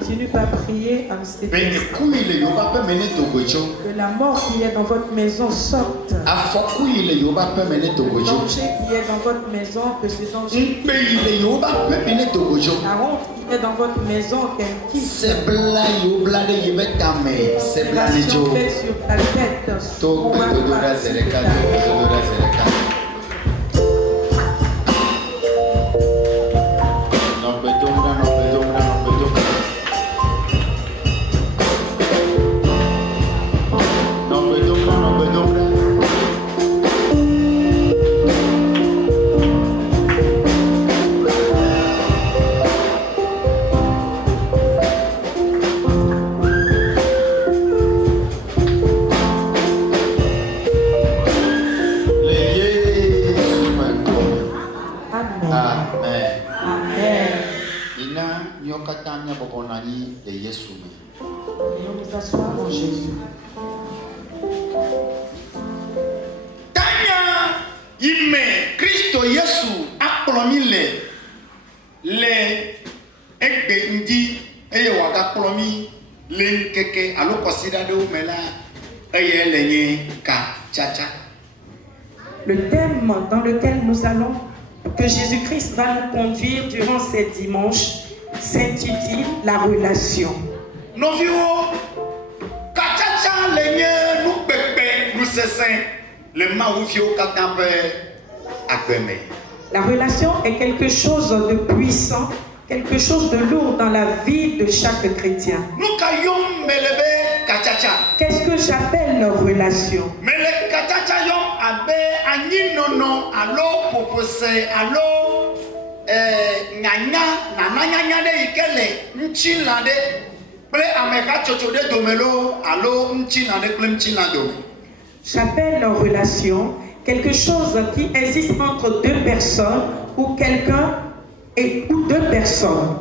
Continue par prier en cet instant. Que la mort qui est dans votre maison sorte. Le danger qui est dans votre maison, que ce danger. La honte qui est dans votre maison, qu'elle quitte. L'opération faite sur ta tête. Nous nous asseoir en Jésus. Christo Yesu akplomi le egbe ndi eye waga kplomi le nkeke alo kosida de omela eye lenye ka chacha. Le thème dans lequel nous allons, que Jésus-Christ va nous conduire durant ces dimanches, s'intitule la relation. Novio kachacha lenye nu pepe nu sesen le maoufio kakambe akbeme. La relation est quelque chose de puissant, quelque chose de lourd dans la vie de chaque chrétien. Nous kayom melebe kachacha. Qu'est-ce que j'appelle leur relation? Mele kachacha yom abe ani nono alo popose alo nyanya nana de ikele nchilande. J'appelle leur relation quelque chose qui existe entre deux personnes ou quelqu'un ou deux personnes.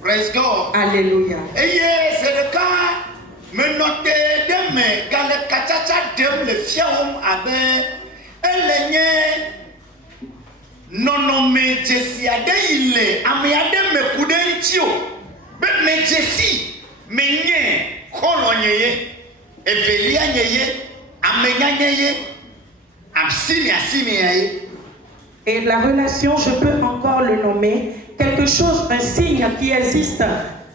Praise God. Alléluia. Et c'est le cas. Me noter demain, gale kachacha dem le fiaum abe elenye nono me jesi ade ile ame ade me kudenchio. Me jesi menye kolonyeye evelia nyeye amenya nyeye absimi asimiye. Et la relation, je peux encore le nommer quelque chose, un signe qui existe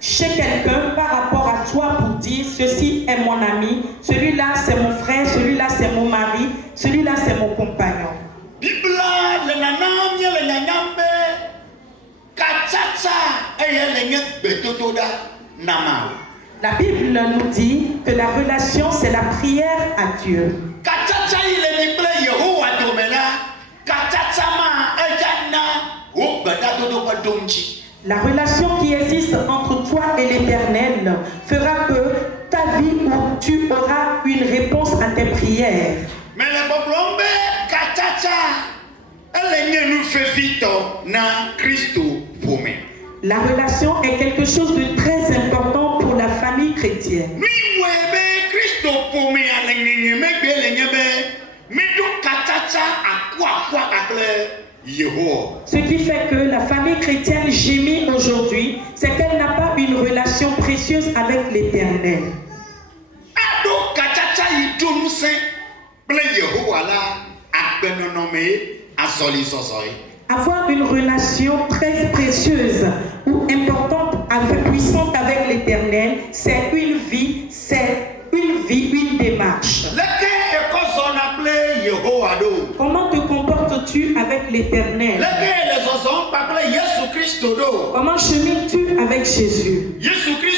chez quelqu'un par rapport à toi pour dire ceci est mon ami, celui-là c'est mon frère, celui-là c'est mon mari, celui-là c'est mon compagnon. Bibla le nanam ye le nyanyambe kachacha eye le nye betotoda nama. La Bible nous dit que la relation c'est la prière à Dieu. Kachacha ile niple Yehowa domela kachacha ma ejana o bedatodo badomji. La relation qui existe entre toi et l'Éternel fera que ta vie où tu auras une réponse à tes prières. Mais le boblombe kachacha elle nye nous fait vite na Christo pome. La relation est quelque chose de très important pour la famille chrétienne. Oui, ouais, Christo pome alenye megbe lenyebe medo kachacha akwa akle. Ce qui fait que la famille chrétienne gémit aujourd'hui, c'est qu'elle n'a pas une relation précieuse avec l'Éternel. Avoir une relation très précieuse ou importante, puissante avec l'Éternel, c'est une vie, une démarche. Comment te comportes-tu avec l'Éternel? Comment chemines-tu avec Jésus? Jésus dit,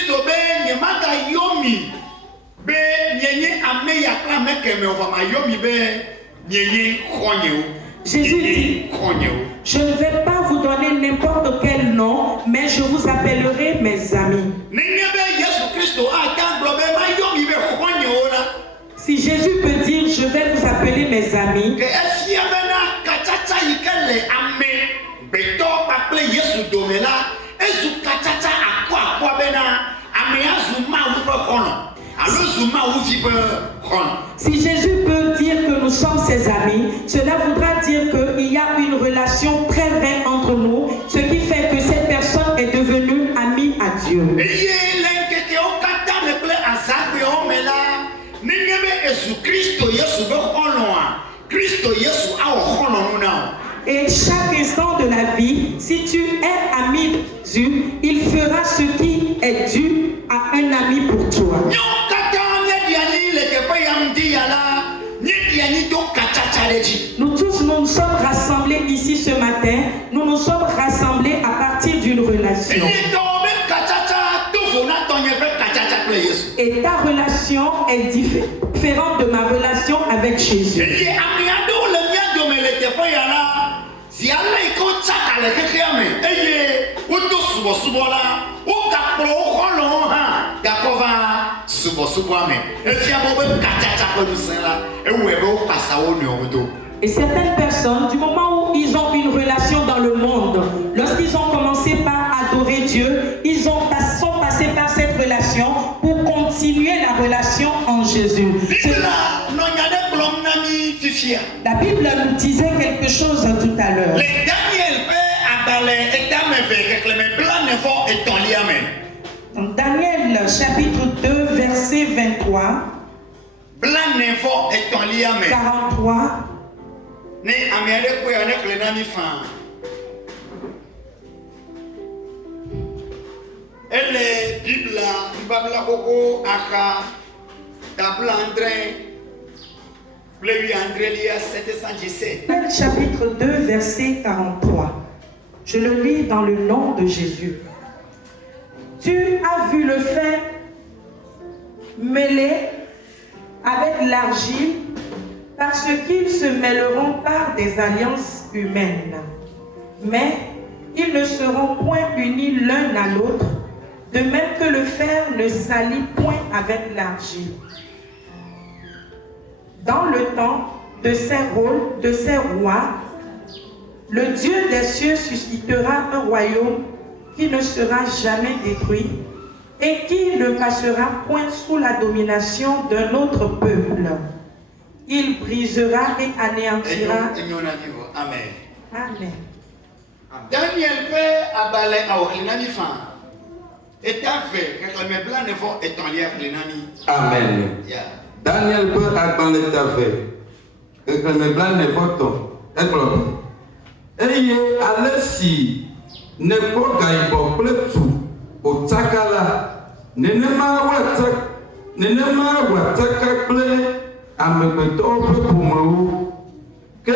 je ne vais pas vous donner n'importe quel nom, mais je vous appellerai mes amis. Si Jésus peut dire, je vais vous appeler mes amis, si Jésus peut dire que nous sommes ses amis, cela voudra dire qu'il y a une relation très vraie entre nous, ce qui fait que cette personne est Jésus, il fera ce qui est dû à un ami pour toi. Nous tous, nous sommes rassemblés ici ce matin. Nous nous sommes rassemblés à partir d'une relation. Et ta relation est différente de ma relation avec Jésus. Et certaines personnes, du moment où ils ont une relation dans le monde, lorsqu'ils ont commencé par adorer Dieu, ils sont passés par cette relation pour continuer la relation en Jésus. La Bible nous disait quelque chose tout à l'heure. Dans Daniel chapitre 2 verset 23, 43. Daniel chapitre 2 verset 43. Je le lis dans le nom de Jésus. Tu as vu le fer mêlé avec l'argile, parce qu'ils se mêleront par des alliances humaines. Mais ils ne seront point unis l'un à l'autre, de même que le fer ne s'allie point avec l'argile. Dans le temps de ces rois, le Dieu des cieux suscitera un royaume qui ne sera jamais détruit et qui ne passera point sous la domination d'un autre peuple. Il brisera et anéantira. Amen. Amen. Daniel peut abaler à Orlinani fan. Et t'as fait que le blanc ne vont être en lien avec les nani. Amen. Daniel peut abaler ta fait que le blanc ne vont être en lien. Et allez-y, ne pas gagner pour tout au takala. Ne ma watakakle amebeto pour moi que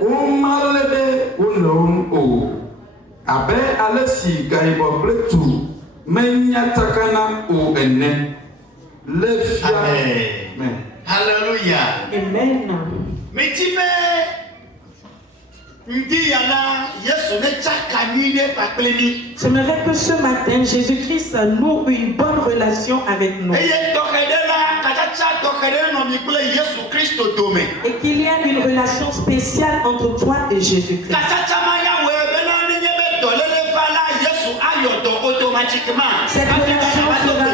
on malade on o abe allez-y gagner pour tout menya takana o ene le fia. Amen. Hallelujah. Amen. Mais tu J'aimerais que ce matin, Jésus-Christ noue une bonne relation avec nous. Et qu'il y a une relation spéciale entre toi et Jésus-Christ. Cette relation sera,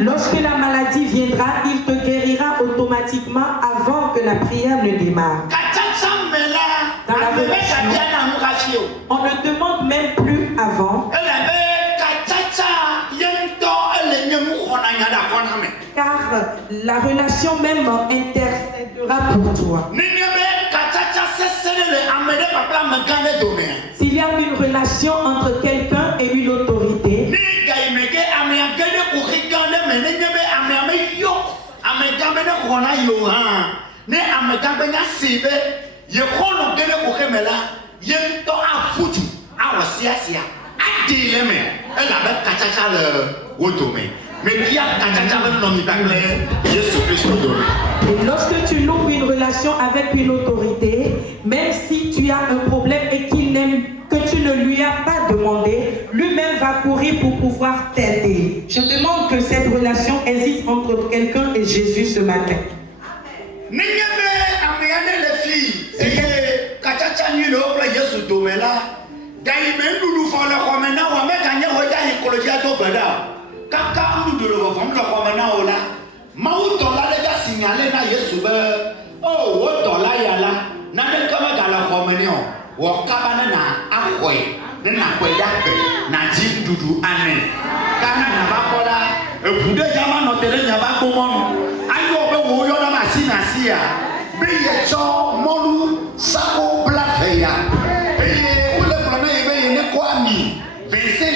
lorsque la maladie viendra, il te guérira automatiquement avant que la prière ne démarre. Dans la relation, on ne demande même plus avant. Car la relation même intercédera pour toi. S'il y a une relation entre quelqu'un et une autorité, et lorsque tu loues une relation avec une autorité, même si tu as un problème et qu'il n'aime que tu ne lui as pas demandé, lui-même va courir pour pouvoir t'aider. Je demande que cette relation existe entre quelqu'un et Jésus ce matin.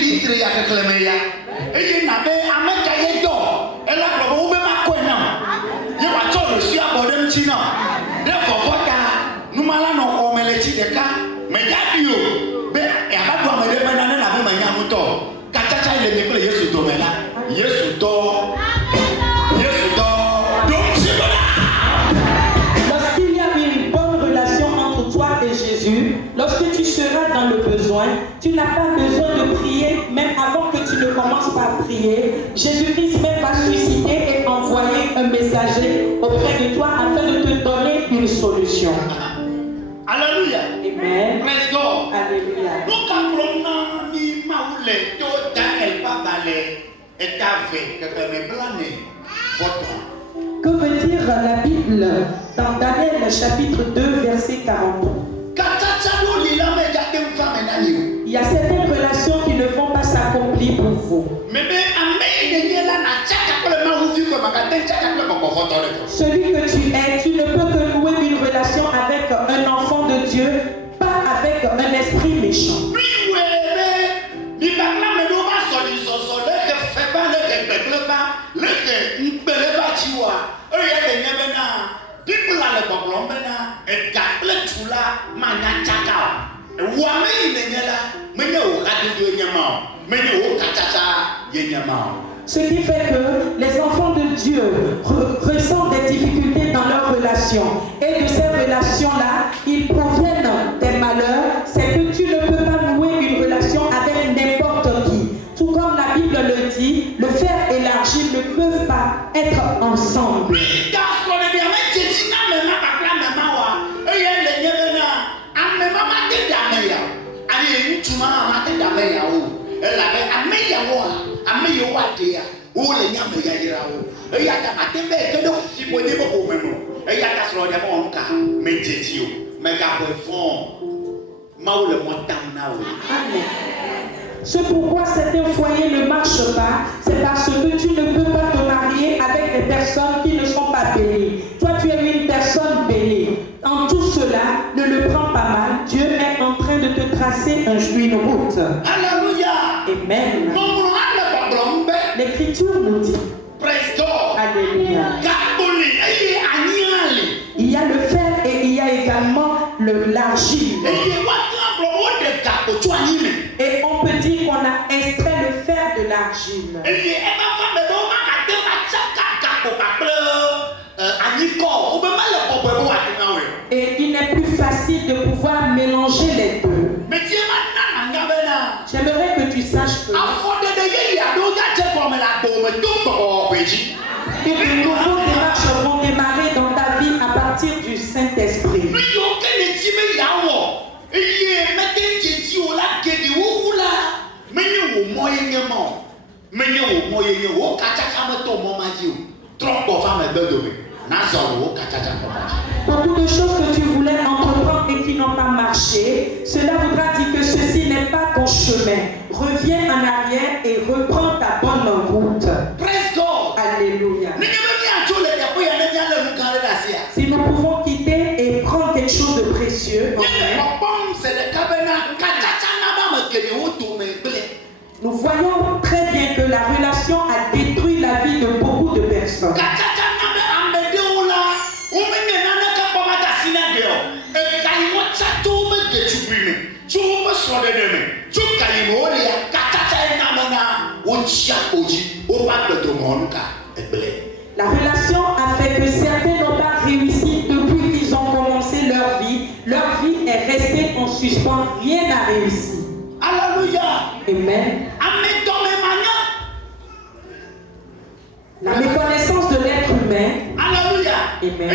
titre ya kekleme ya. Eye na be ameka ye do. Ela klo wo be makọ na. Ye wa cho le si abodem chi na. De fofota numala no omelechi de ka. Me ya bio. Be ya ka do amede me na na be manya muto. Kachacha ile me kle Yesu do me la. Yesu do. Yesu do. Lorsqu'il y a une bonne relation entre toi et Jésus, lorsque tu seras dans le besoin, tu n'as pas besoin de prier, même avant que tu ne commences par prier. Jésus-Christ même va susciter et envoyer un messager auprès de toi afin de te donner une solution. Alléluia. Amen. Praise God. Alléluia. Donc quand mi maule to Daniel pas balé et t'avait que me blaner votre. Que veut dire la Bible dans Daniel chapitre 2 verset 40? Il y a certaines relations qui ne vont pas s'accomplir pour vous. Celui que tu es, tu ne peux que nouer une relation avec un enfant de Dieu, pas avec un esprit méchant. Ce qui fait que les enfants de Dieu ressentent des difficultés dans leurs relations. Et de ces relations-là, ils proviennent des malheurs. C'est que tu ne peux pas nouer une relation avec n'importe qui. Tout comme la Bible le dit, le fer et l'argile ne peuvent pas être ensemble. C'est pourquoi certains foyers ne marchent pas, c'est parce que tu ne peux pas te marier avec des personnes qui ne sont pas bénies. Toi, tu es une personne bénie. En tout cela, ne le prends pas mal. Dieu est en train de te tracer une route. Alléluia. Amen. L'Écriture nous dit. Praise God. Alléluia. Il y a le fer et il y a également l'argile. Et on peut dire qu'on a extrait le fer de l'argile. Et il n'est plus facile de pouvoir mélanger les deux. J'aimerais que tu saches que de nouveaux démarches vont démarrer dans ta vie à partir du Saint-Esprit. Beaucoup de choses que tu voulais entreprendre et qui n'ont pas marché, cela voudra dire que ceci n'est pas ton chemin. Reviens en arrière et reprends ta bonne route. Praise God. Alléluia. Si nous pouvons quitter et prendre quelque chose de précieux, nous voyons très bien que la relation a détruit la vie de beaucoup de personnes. La relation a fait que certains n'ont pas réussi depuis qu'ils ont commencé leur vie. Leur vie est restée en suspens, rien n'a réussi. Alléluia. Amen. La méconnaissance de l'être humain. Alléluia. Amen.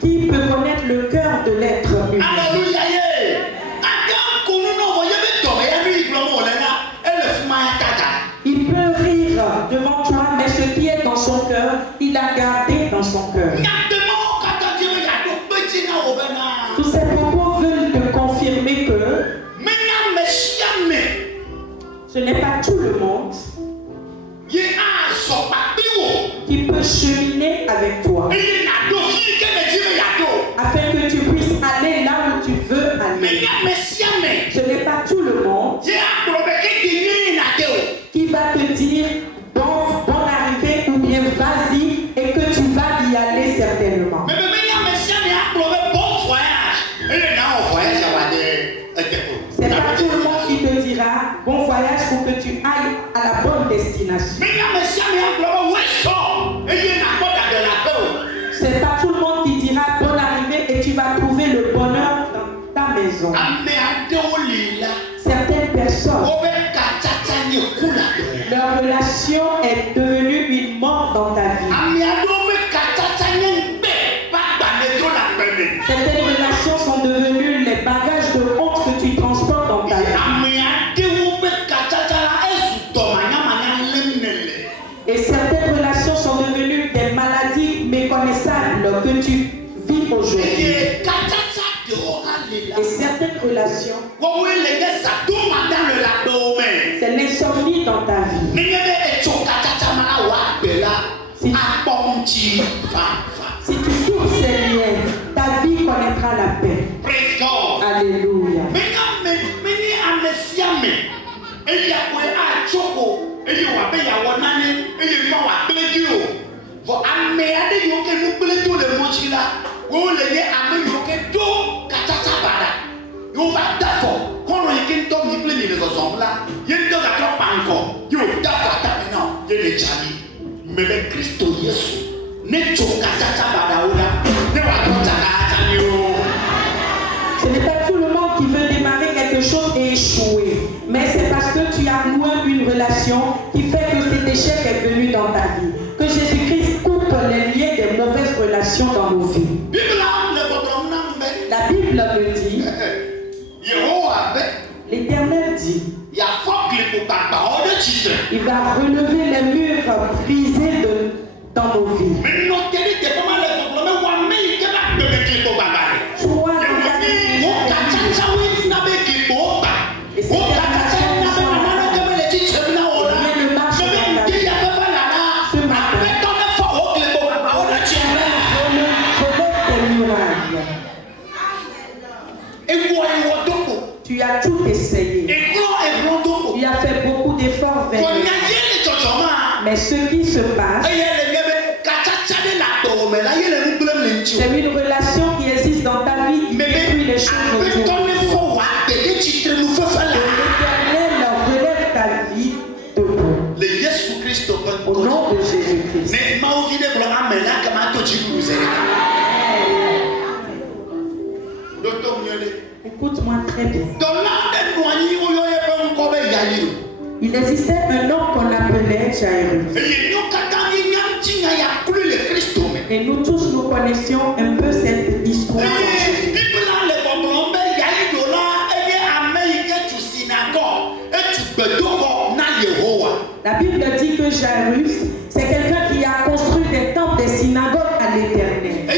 Qui peut connaître le cœur de l'être humain? Alléluia. Il peut rire devant toi, mais ce qui est dans son cœur, il l'a gardé dans son cœur. Tous ces propos veulent te confirmer que ce n'est pas tout le monde qui peut cheminer avec toi afin que tu puisses aller là destination. C'est pas tout le monde qui dira bonne arrivée et tu vas trouver le bonheur dans ta maison. Certaines personnes, leur relation est devenue une mort dans ta vie. Certaines relations sont devenues les bagages de honte que tu transportes dans ta vie. Et certaines relations sont devenues des maladies méconnaissables que tu vis aujourd'hui. Et certaines relations, c'est l'insomnie dans ta vie. Si tu coupes ces liens, ta vie connaîtra la paix. Alléluia. Ce n'est pas tout le monde qui veut démarrer quelque chose et échouer, mais c'est parce que tu as noué une relation qui fait que cet échec est venu dans ta vie. Que Jésus-Christ coupe les liens des mauvaises relations dans nos vies. La Bible me dit, l'Éternel dit, il va relever les murs brisés dans nos vies. Tu as tout essayé. Tu as fait beaucoup d'efforts vers lui. Mais ce qui se passe, c'est une relation qui existe dans ta vie qui détruit les choses autour. L'Éternel relève ta vie debout. Au nom de Jésus-Christ. Écoute-moi très bien. Il existait un homme qu'on appelait Jairus. Et nous tous, nous connaissions un peu cette histoire. La Bible dit que Jairus, c'est quelqu'un qui a construit des temples, des synagogues à l'Éternel.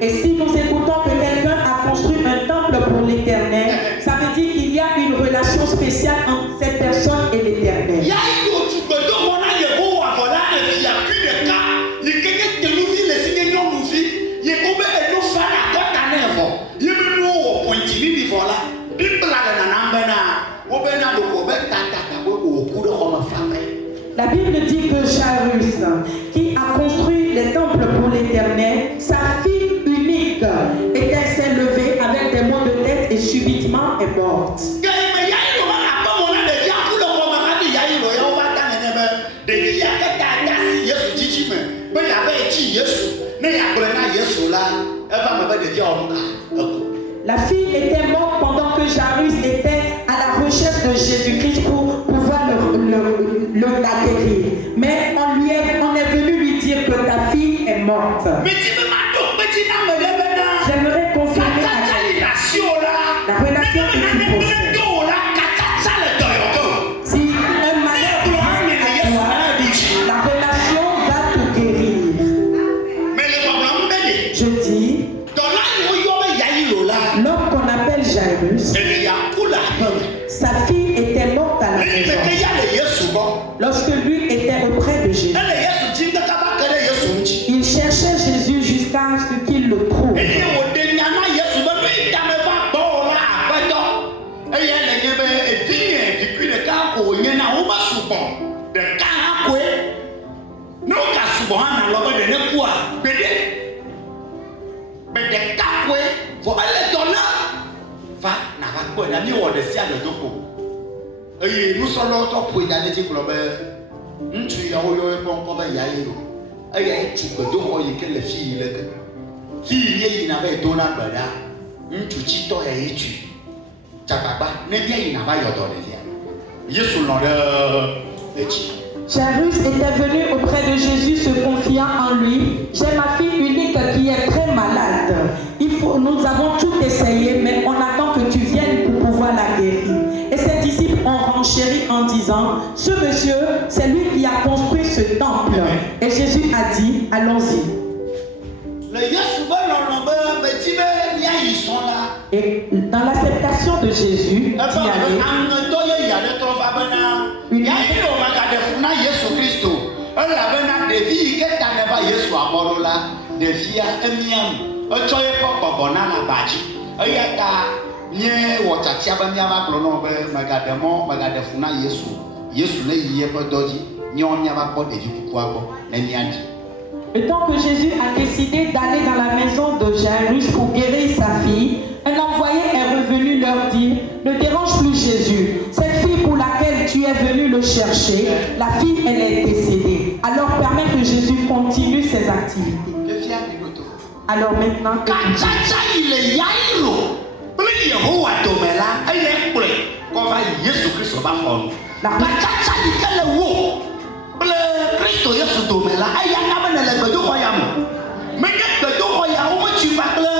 Et si nous écoutons que quelqu'un a construit un temple pour l'Éternel, ça veut dire qu'il y a une relation spéciale entre cette personne et l'Éternel. La Bible dit que Jairus, qui a construit les temples pour l'Éternel, sa fille unique s'est levée avec des maux de tête et subitement est morte. La fille était morte pendant que Jairus était à la recherche de Jésus-Christ pour pouvoir la guérir. Mais on est venu lui dire que ta fille est morte. J'aimerais confirmer la relation que tu possèdes. Si un malheur vient à toi, la relation va te guérir. Je dis, l'homme qu'on appelle Jairus, sa fille était morte à la maison. Lorsque lui était auprès de Jésus, il cherchait Jésus jusqu'à ce qu'il le trouve. quoi, la nuit, on descend de Doko. Et nous sommes là, pour y aller, tu as eu bon comme il y a eu. Et tu peux donc que les filles, il n'avait donné un bada. Tu t'y toi et tu. Tchakaba, n'est bien, il n'a pas eu de Yesu l'honneur de Dieu. Jairus était venu auprès de Jésus se confiant en lui. J'ai ma fille unique qui est très malade. Nous avons tout essayé, mais on attend que tu viennes pour pouvoir la guérir. Et ses disciples ont renchéri en disant, ce monsieur, c'est lui qui a construit ce temple. Et Jésus a dit, allons-y. Et dans l'acceptation de Jésus, et tant que Jésus a décidé d'aller dans la maison de Jairus pour guérir sa fille, un envoyé est revenu leur dire, ne dérange plus Jésus, cette fille pour laquelle tu es venu le chercher, la fille elle est décédée. Alors permets que Jésus continue ses activités. Alors maintenant, Kristo Yesu dome la aya na bana le gbedo khoya mo me ne gbedo khoya o mo tu ba ple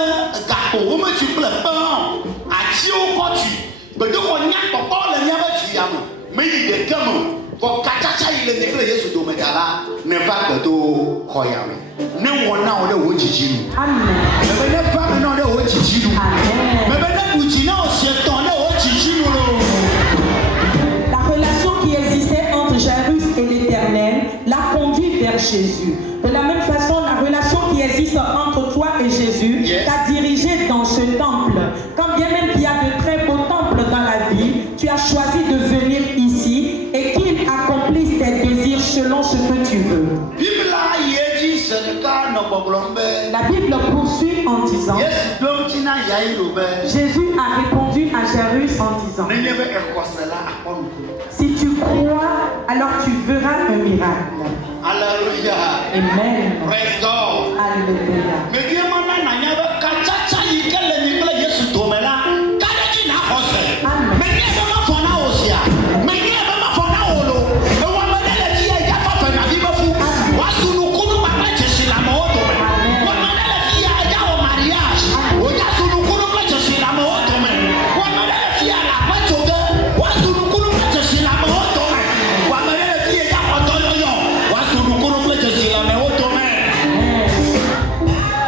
gapo o mo tu ple pan ati o ko tu gbedo ko nya ko le nya ba tu ya mo me yi de kamo ko kachacha ile ne kle Yesu dome dala ne va gbedo khoya mo ne wona o de wo jiji nu amen me ne fa me no de wo jiji nu amen me be ne buji na o se ton de wo jiji nu lo. La relation qui existait entre Jairus et l'Éternel l'a conduit vers Jésus. De la même façon, la relation qui existe entre toi et Jésus t'a dirigé dans ce temple. Quand bien même il y a de très beaux temples dans la vie, tu as choisi de venir ici et qu'il accomplisse tes désirs selon ce que tu veux. La Bible poursuit en disant, Jésus a répondu à Jairus en disant, si tu crois, alors tu verras un miracle. Alléluia. Amen. Praise God. Alléluia. Mais Dieu m'a dit, kachacha yikele ni kle Yesu domela. Kada ki na hose. Mais ni be ma fona osia. Mais ni be ma fona olo. E wa ma dele ti e ja fa na bi bafu. Wa sunu kunu ba pa chesi la mo to. Wa ma dele ti e ja o mariage. O ja sunu kunu pa chesi la mo to me. Wa ma dele ti e la pa choge. Wa sunu kunu pa chesi la mo to me. Wa ma dele ti e ja o to yo. Wa sunu kunu pa chesi la mo to me.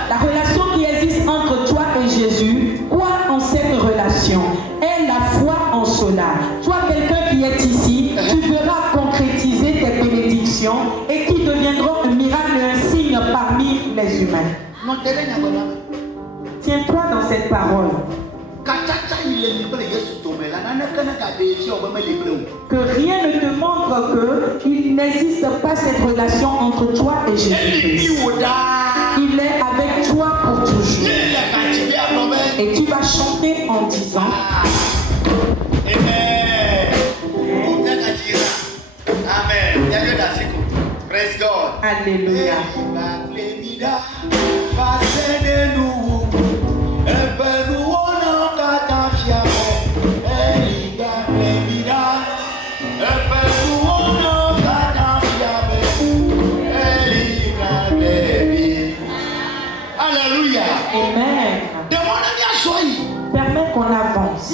La relation qui existe entre toi et Jésus, crois en cette relation. Aie la foi en cela. Toi, quelqu'un qui est ici, tu verras concrétiser tes bénédictions et qui deviendront un miracle, un signe parmi les humains. Tiens-toi dans cette parole. Que rien ne te montre qu'il n'existe pas cette relation entre toi et Jésus-Christ. Il est avec toi pour toujours. Et tu vas chanter en disant, Amen. Praise God. Alléluia. Alléluia. Amen. Permets qu'on avance.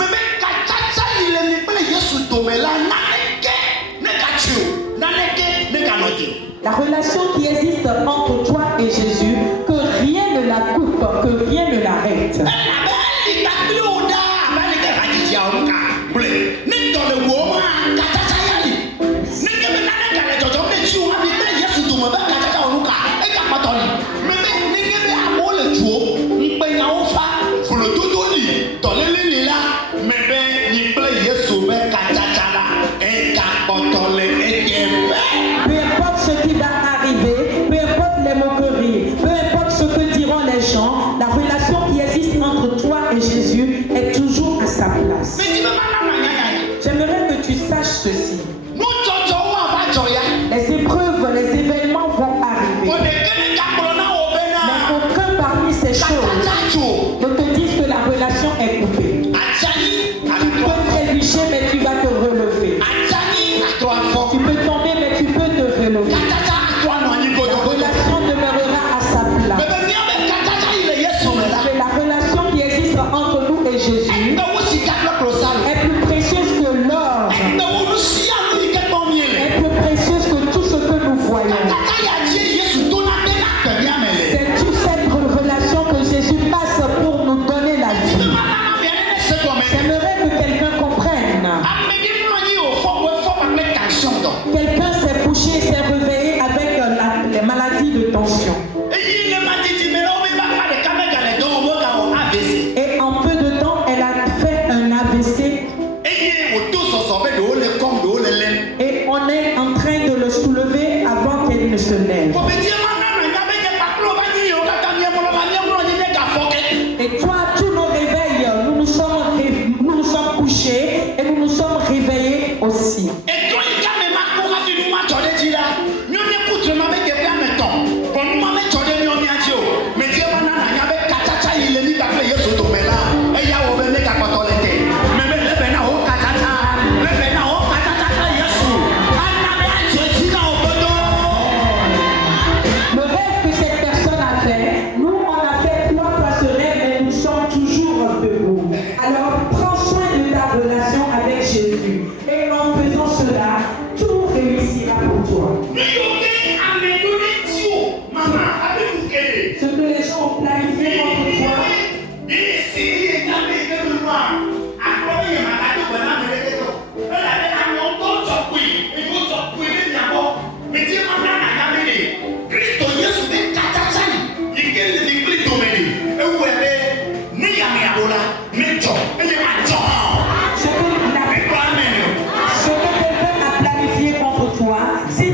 La relation qui existe entre toi et Jésus, que rien ne la coupe, que rien ne l'arrête. Peu importe ce qui va arriver, peu importe les mots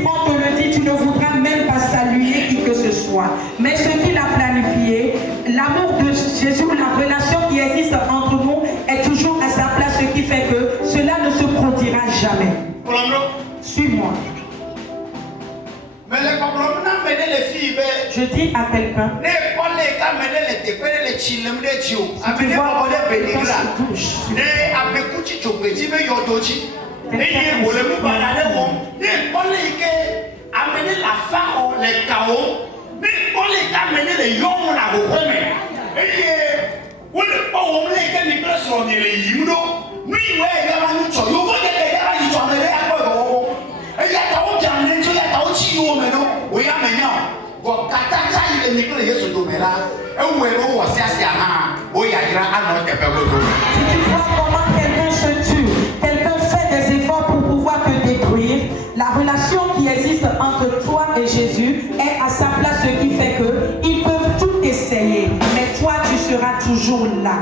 si on te le dit, tu ne voudras même pas saluer qui que ce soit. Mais ce qu'il a planifié, l'amour de Jésus, la relation qui existe entre nous est toujours à sa place, ce qui fait que cela ne se produira jamais. Suis-moi. Je dis à quelqu'un, si tu vois quelqu'un se touche, si tu vois comment quelqu'un se tue, quelqu'un fait des efforts pour pouvoir te détruire, la relation qui existe entre toi et Jésus est à sa place, ce qui fait que ils peuvent tout essayer, mais toi tu seras toujours là.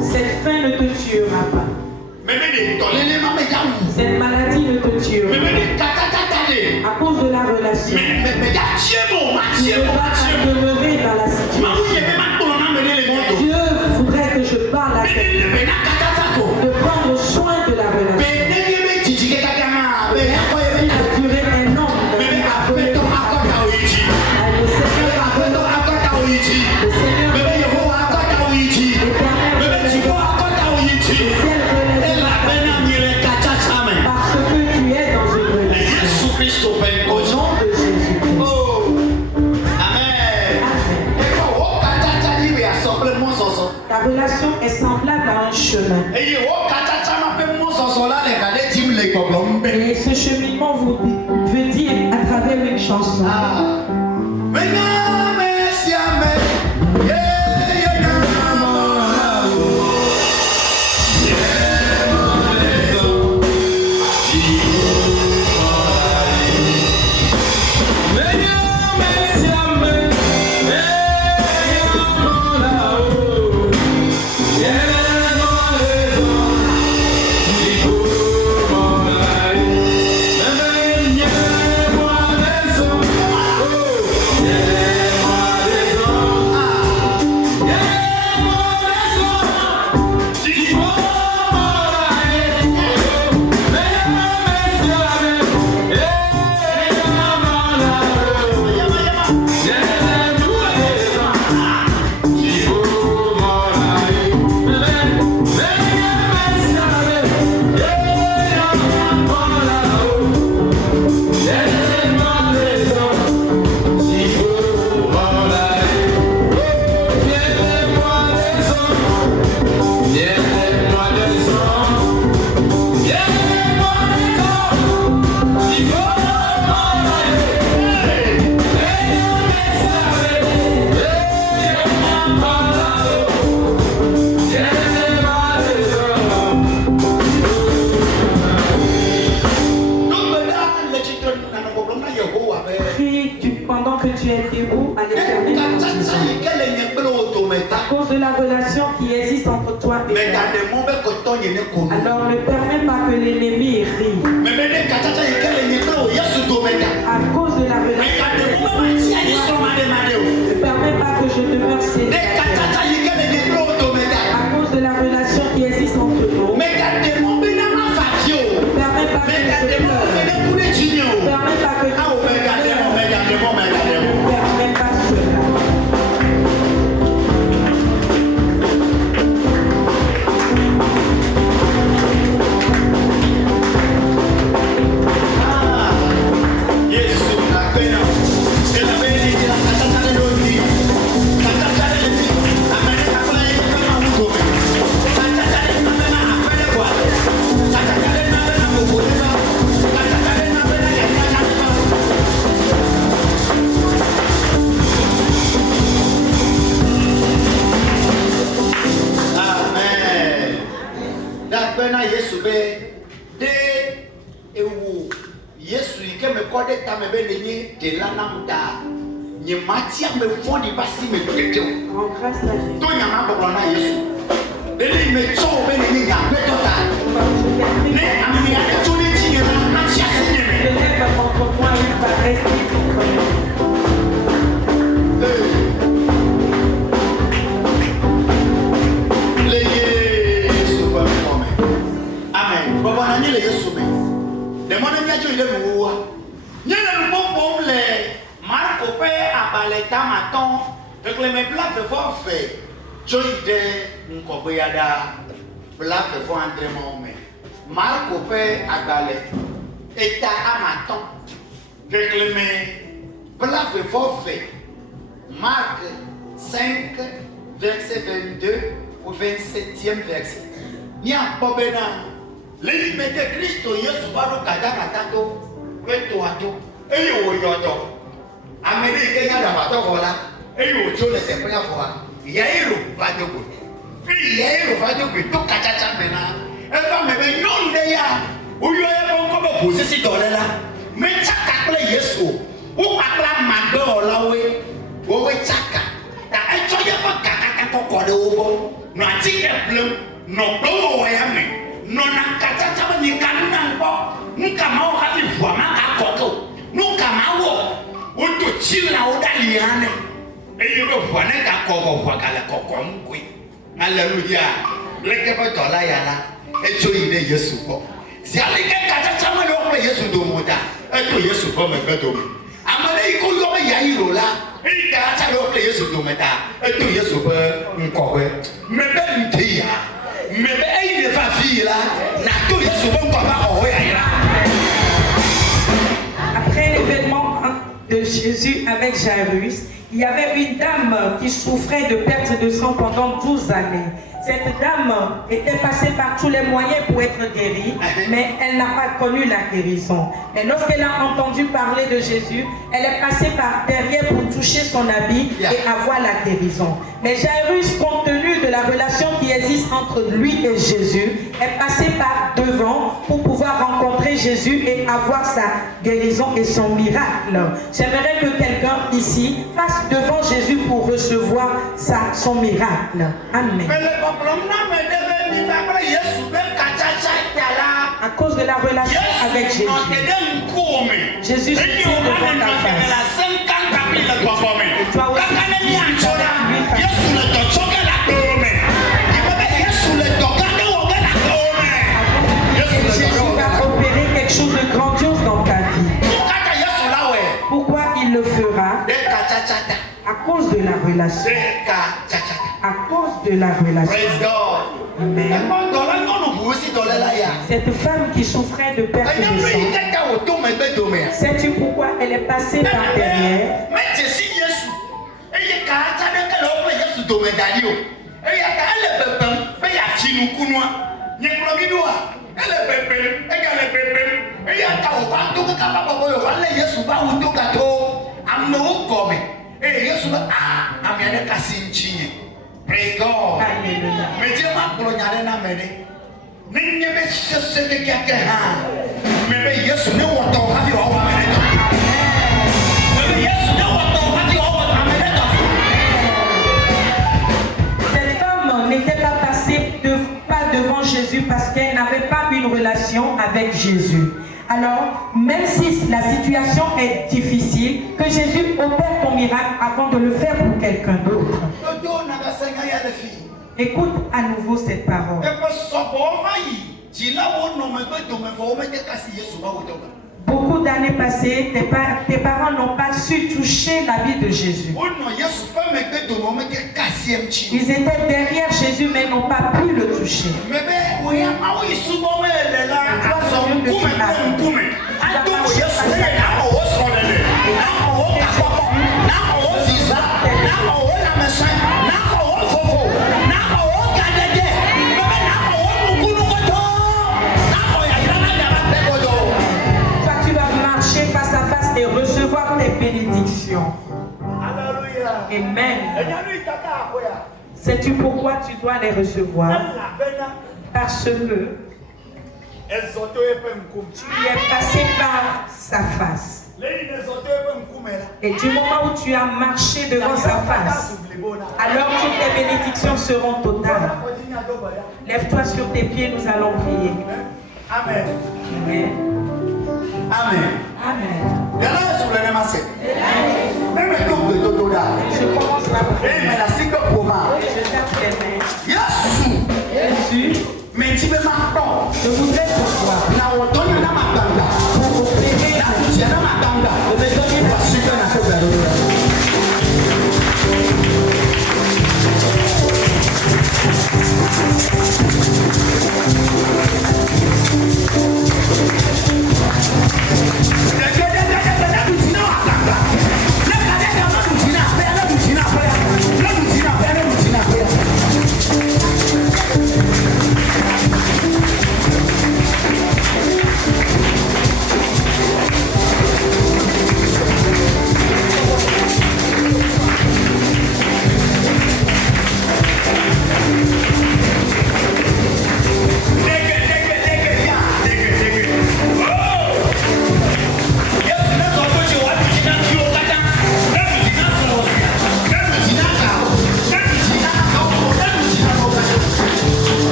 Cette faim ne te tuera pas. Cette maladie ne te tuera pas. À cause de la relation. Tu devras demeurer dans la situation. Dieu voudrait que je parle à quelqu'un de prendre soin de la relation. Ta relation est semblable à un chemin. Et ce cheminement veut dire à travers une chanson. Alors ne permets pas que l'ennemi rie. À cause de la relation, ne permets pas que je demeure célibataire. À cause de la relation qui existe entre nous, ne permets pas que je pleure. Ne permets pas que je pleure. Ne permets pas cela. En grâce à Jésus. Je lève contre moi une paresse contre moi. Amen. Baba na nyele Yesu me. De mo na nyajo ile mu wa. Nyele lu popo le Marco pe abaleta maton. Donc les plats de forfait. Joide nkobeyada. Plats de for entraînement me. Marco pe abale. Eta amaton. Réclamé plats de forfait. Marc 5 verset 22 au 27e verset. Nya pobena le mete Kristo Yesu baro kadana tato weto ato eyo yoto amene kenya da bato hola eyo jo le templa foa yairo vadogo yairo vadogo to kachacha mena eba mebe nyonde ya uyo ya bonko bo posisi dolela me chaka kle Yesu u akla magbe olawe wo we chaka ta echo ye ko kaka kokode obo no ati eblem no blow ya me no na kachacha ba ni kanna ngbo nka ma o hafi fua ma ka koko nka ma wo o to chila o daliane e yo bo fua ne ka koko fua kala koko nkwi hallelujah leke ba dola ya la e cho ide Yesu ko si ale ke kachacha ma lo pe Yesu do moda e to Yesu ko me be do me amale iko yo be ya iro la e kachacha lo pe Yesu do meta e to Yesu be nko be me be ntia mais il ne va vivre là, après l'événement de Jésus avec Jairus, il y avait une dame qui souffrait de perte de sang pendant 12 années. Cette dame était passée par tous les moyens pour être guérie, mais elle n'a pas connu la guérison. Mais lorsqu'elle a entendu parler de Jésus, elle est passée par derrière pour toucher son habit et avoir la guérison. Mais Jairus, compte tenu de la relation qui existe entre lui et Jésus, est passé par devant pour pouvoir rencontrer Jésus et avoir sa guérison et son miracle. J'aimerais que quelqu'un ici passe devant Jésus pour recevoir son miracle. Amen. À cause de la relation avec Jésus, Jésus se tient devant ta face. Et toi aussi, Jésus va opérer quelque chose de grandiose dans ta vie. Pourquoi il le fera? À cause de la relation. À cause de la relation. Amen. Cette femme qui souffrait de perte de sang, sais-tu pourquoi elle est passée par derrière? Praise God. Cette femme n'était pas passée pas devant Jésus parce avec Jésus. Alors, même si la situation est difficile, que Jésus opère ton miracle avant de le faire pour quelqu'un d'autre. Écoute à nouveau cette parole. Beaucoup d'années passées, tes parents n'ont pas su toucher la vie de Jésus. Ils étaient derrière Jésus, mais n'ont pas pu le toucher. Et recevoir tes bénédictions. Amen. Sais-tu pourquoi tu dois les recevoir? Parce que tu es passé par sa face. Et du moment où tu as marché devant sa face, alors toutes tes bénédictions seront totales. Lève-toi sur tes pieds, nous allons prier. Amen. Amen. Amen. Amen. Je commence la prière. Jésus, je voudrais pouvoir pour opérer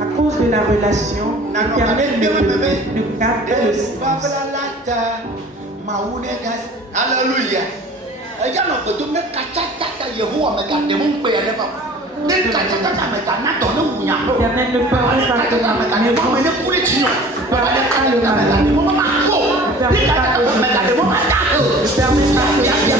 à cause de la relation, l'Éternel le garde le silence. Alléluia. L'Éternel ne permet pas que la maison ne permet pas le malade. Ne permet pas que le malade. Ne permet pas que la vie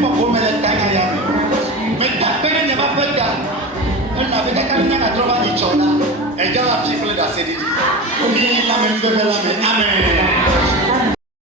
pas pour me le tailler. Mais ta peine n'est pas faite. Elle n'avait qu'à venir à trouver des choses là. Et j'ai la fille de la série. Oui, la même de la main. Amen.